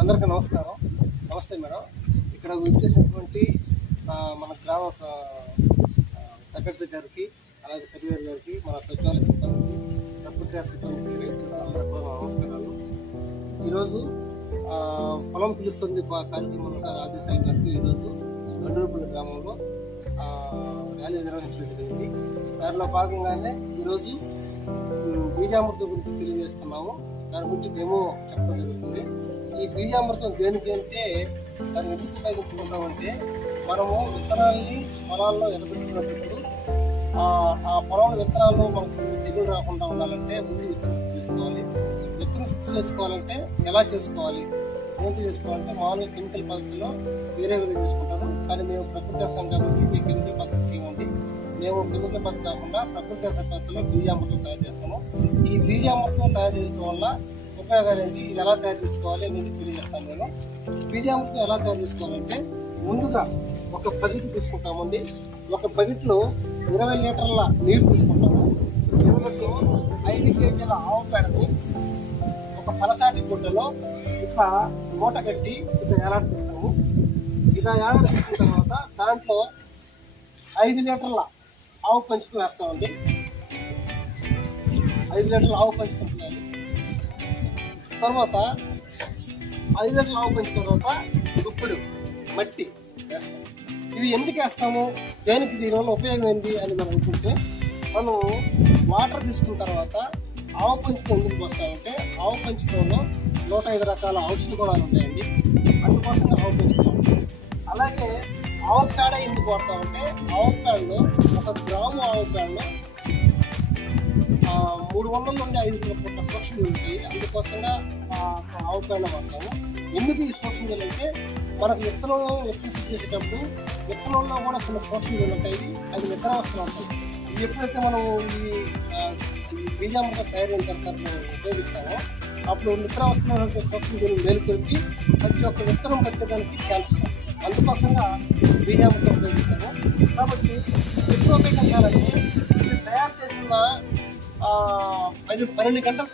అందరికీ నమస్కారం. నమస్తే మేడం. ఇక్కడ వచ్చేసినటువంటి మన గ్రామ సెక్రటరీ గారికి, అలాగే సర్వేయర్ గారికి, మన సచివాలయ సిబ్బందికి, ప్రకృతి సిబ్బందికి, రైతులకు అందరికీ నమస్కారాలు. ఈరోజు పొలం పిలుస్తుంది కార్యక్రమం ఆదేశాల మేరకు ఈరోజు గండూరుపల్లి గ్రామంలో ర్యాలీ నిర్వహించడం జరిగింది. దానిలో భాగంగానే ఈరోజు బీజామృతం గురించి తెలియజేస్తున్నాము. దాని గురించి మేము చెప్పడం జరుగుతుంది. ఈ బీజామృతం దేనికి అంటే దాన్ని ఎందుకు ఉపయోగించుకుంటామంటే, మనము విత్తనాలని పొలాల్లో ఎదబెట్టుకున్నప్పుడు ఆ పొలం విత్తనాల్లో మనకు తెగులు రాకుండా ఉండాలంటే ముందు విత్తనం శుద్ధి చేసుకోవాలి. విత్తనం శుద్ధి చేసుకోవాలంటే ఎలా చేసుకోవాలి, ఏంటి చేసుకోవాలంటే మామూలుగా కెమికల్ పద్ధతిలో వేరే విధంగా చేసుకుంటారు. కానీ మేము ప్రకృతి సంఘం కాబట్టి మీ కెమికల్ పద్ధతి ఏమండి, మేము కెమికల్ పద్ధతి కాకుండా ప్రకృతి పద్ధతిలో బీజామృతం తయారు చేస్తాము. ఈ బీజామృతం తయారు చేయడం వల్ల ఉపయోగాలు ఏంటి, ఇది ఎలా తయారు చేసుకోవాలి అనేది తెలియజేస్తాను. నేను బీజామృతం ఎలా తయారు చేసుకోవాలంటే, ముందుగా ఒక బకెట్ తీసుకుంటామండి. ఒక బకెట్లో 20 లీటర్ల నీరు తీసుకుంటాము. 5 కేజీల ఆవు పేడని ఒక పలసాటి గుడ్డలో ఇట్లా మూట కట్టి ఇట్లా ఏలాడుకుంటాము. ఇలా ఏలాడుకున్న తర్వాత దాంట్లో 5 లీటర్ల ఆవు పంచుకుని వేస్తామండి. 5 లీటర్ల ఆవు పంచుకుంటున్నాను. తర్వాత 5 లీటర్ల ఆవు పంచిన తర్వాత గుప్పుడు మట్టి వేస్తాం. ఇవి ఎందుకు వేస్తాము, దేనికి దీనివల్ల ఉపయోగం ఏంటి అని మనం అనుకుంటే, మనం వాటర్ తీసుకున్న తర్వాత ఆవు పంచుతో ఎందుకు పోస్తామంటే, ఆవు పంచుతంలో 105 రకాల ఔషధ గుణాలు ఉంటాయండి. అందుకోసం ఆవు పంచుతాం. అలాగే ఆవు పేడ ఎందుకు వాడతామంటే, ఆవు పేడలో 1 గ్రాము ఆవు పేడలో 300 నుండి 500 కోట్ల సూక్ష్మజీవులు ఉంటాయి. అందుకోసంగా ఆవు పేడ వాడతాము. ఎందుకు ఈ సూక్ష్మజీవులు అంటే, మనకు విత్తనం శుద్ధి చేసేటప్పుడు విత్తనంలో కూడా కొన్ని సూక్ష్మజీవులు ఉంటాయి. అవి నిద్రావస్థలు ఉంటాయి. ఇవి ఎప్పుడైతే మనం ఈ బీజామృతం తయారైన తర్వాత ఉపయోగిస్తామో, అప్పుడు నిద్రావస్థలో ఉంటే సూక్ష్మజీవులు మేలుకొల్పి ప్రతి ఒక్క విత్తనం పెట్టడానికి ఛాన్స్ ఉంది. అందుకోసంగా బీజామృతం ఉపయోగిస్తాము. కాబట్టి ఎప్పుడు ఉపయోగించాలంటే, ఇది తయారు చేసిన 12 గంటల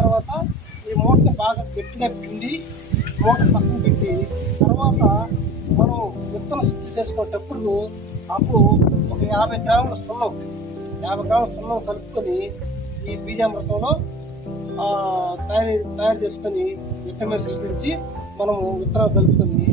తర్వాత ఈ మూటని బాగా గట్టిగా పిండి మూట పక్కన పెట్టి, తర్వాత మనం విత్తనం శుద్ధి చేసుకునేటప్పుడు అప్పుడు ఒక 50 గ్రాముల సున్నం కలుపుకొని ఈ బీజామృతంలో తయారు చేసుకొని విత్తనం సిలికించి మనము విత్తనాలు కలుపుకొని